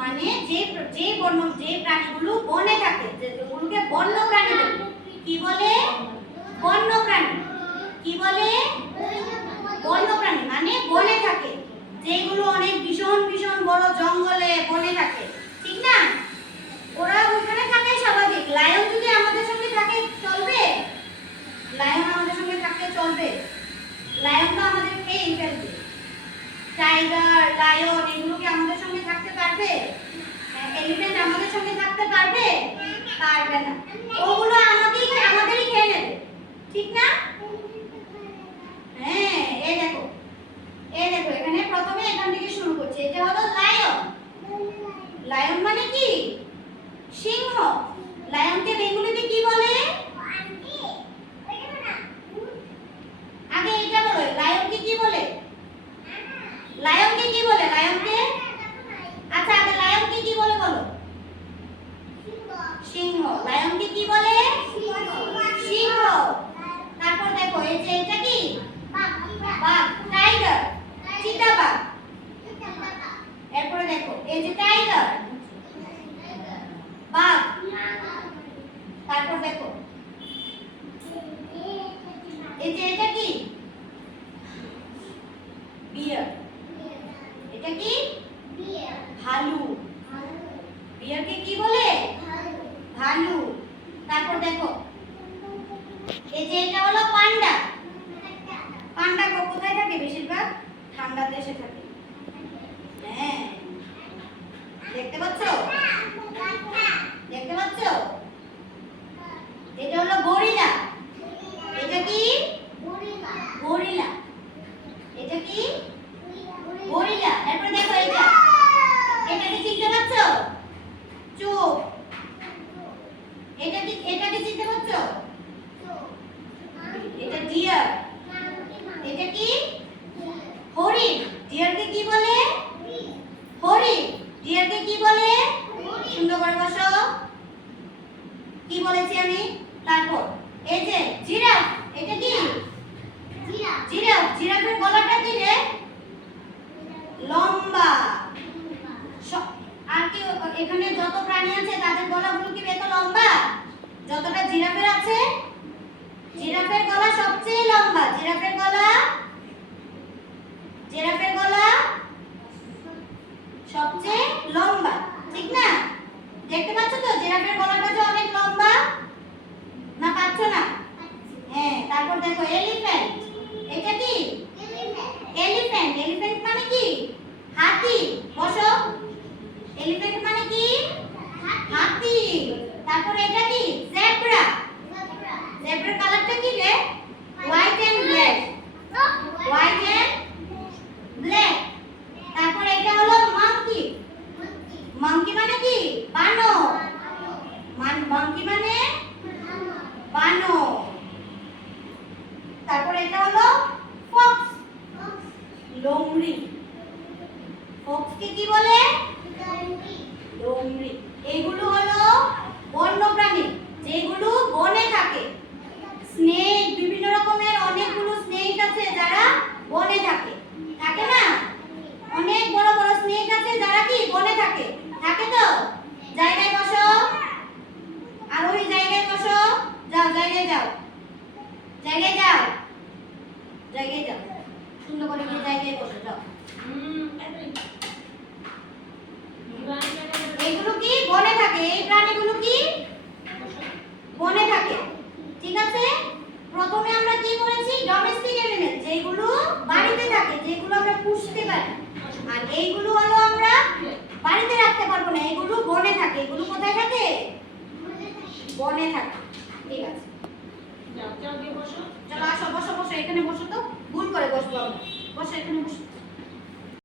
মানে যে প্রাণীগুলো বনে থাকে, যেগুলোকে বন্য প্রাণী বলে। কি বলে? বন্য প্রাণী। কি বলে? বন্য প্রাণী মানে বনে থাকে, যেগুলো অনেক ভীষণ ভীষণ বড় জঙ্গলে বনে থাকে, ঠিক না? ওরা ওখানে থাকে স্বাভাবিক। লায়ন যদি আমাদের সঙ্গে থাকে চলবে? লায়ন আমাদের সঙ্গে থাকতে চলবে? লায়ন তো আমাদের খেয়ে ফেলবে। টাইগার, লায়ন এগুলো কি আমাদের সঙ্গে থাকতে পারবে? এলিফ্যান্ট আমাদের সঙ্গে থাকতে পারবে? পারবে না। ওগুলো আমাদেরই খেয়ে নেবে, ঠিক না? হ্যাঁ, এই দেখো এখানে প্রথমে এখান থেকে শুরু করছি। এটা হলো লায়ন। লায়ন মানে কি? সিংহ। লায়নকে বেঙ্গলিতে কি বলে? আগে এটা বলো, লায়নকে কি বলে? লায়নকে কি বলে? লায়নকে আচ্ছা, আগে লায়নকে কি বলে বলো? সিংহ। লায়নকে কি বলে? সিংহ। তারপর দেখো এই যে এটা কি? বাঘ, টাইগার, চিতাবাঘ। এরপরে দেখো এই যে টাইগার, বাঘ। তারপর দেখো এই যে এটা কি? বিয়ার। এটা কি? ভালু। বিয়ারকে কি বলে? ভালু। তারপর দেখো এই যে এটা হলো পান্ডা। পান্ডা কোথায় থাকে বেশিরভাগ? ঠান্ডা দেশে থাকে। হ্যাঁ, দেখতে পাচ্ছ? দেখতে পাচ্ছ? এটা হলো গরিলা। এটা কি? গরিলা। এটা কি? গরিলা। এরপর দেখো এটাকে চিনতে পারছো? চোখ। এটাকে চিনতে পারছো? এটা ডিয়ার। এটা কি? হরিণ। ডিয়ারকে কি বলে? হরিণ। ডিয়ারকে কি বলে? সুন্দর করে বসো। কি বলেছি আমি? তারপর এই যে জিরাফ। এটা কি? জিরাফ। জিরাফের গলাটা কি রে? লম্বা। আর কি এখানে যত প্রাণী আছে তাদের গলাগুলো কি এত লম্বা? যতটা জিরাফের আছে? জিরাফের গলা সবচেয়ে লম্বা। জিরাফের গলা সবচেয়ে লম্বা, ঠিক না? দেখতে পাচ্ছ তো জিরাফের গলাটা যে অনেক লম্বা? না পাচ্ছ না? হ্যাঁ, তারপর দেখো এলিফ্যান্ট। এটা কি? এলিফ্যান্ট। এলিফ্যান্ট মানে কি? হাতি। বসো। এলিফ্যান্ট মানে কি? হাতি। তারপর এটা কি? জেব্রা। জেব্রার কালারটা কি রে? White and black. White and black. তারপর এটা হলো মাঙ্কি। মাঙ্কি মানে কি? বানর। মাঙ্কি মানে বানর। তারপর এটা হলো ফক্স। লোমড়ি। ফক্সকে কি বলে? লোমড়ি। এইগুলো হলো বন্য প্রাণী, যেগুলো বনে থাকে। স্নেক, বিভিন্ন রকমের অনেকগুলো স্নেক আছে যারা বনে থাকে, থাকে না? অনেক বড় বড় স্নেক আছে যারা কি বনে থাকে। থাকে তো? জায়গায় বসো। আর ওই জায়গায় বসো। যাও, জায়গায় যাও। জায়গায় যাও। জায়গায় যাও। সুন্দর করে গিয়ে জায়গায় বসো। যাও। এগুলো কি বনে থাকে? এই প্রাণীগুলো কি বনে থাকে, ঠিক আছে? প্রথমে আমরা কি করেছি? ডোমেস্টিক অ্যানিমেল, যেগুলো বাড়িতে থাকে, যেগুলো আমরা পুষতে পারি। আর এইগুলো হলো আমরা বাড়িতে রাখতে পারবো না, এগুলো বনে থাকে। এগুলো কোথায় থাকে? বনে থাকে, ঠিক আছে? চলো আসো, বসো বসো, এখানে বসো তো। ভুল করে বসবো আমরা। বসো, এখানে বসো।